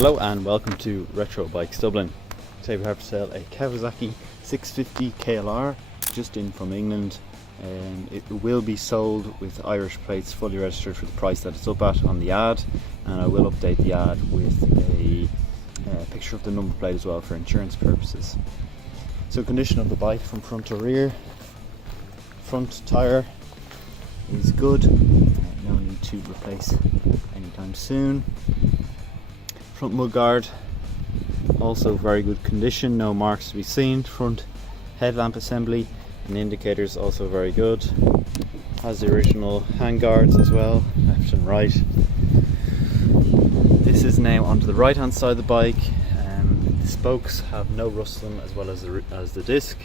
Hello and welcome to Retro Bikes Dublin. Today we have for sale a Kawasaki 650 KLR just in from England. It will be sold with Irish plates, fully registered for the price that it's up at on the ad, and I will update the ad with a picture of the number plate as well for insurance purposes. So condition of the bike from front to rear: front tyre is good, no need to replace anytime soon. Front mudguard also very good condition, no marks to be seen. Front headlamp assembly and indicators also very good. Has the original handguards as well, left and right. This is now onto the right hand side of the bike. The spokes have no rust on them, as well as the disc.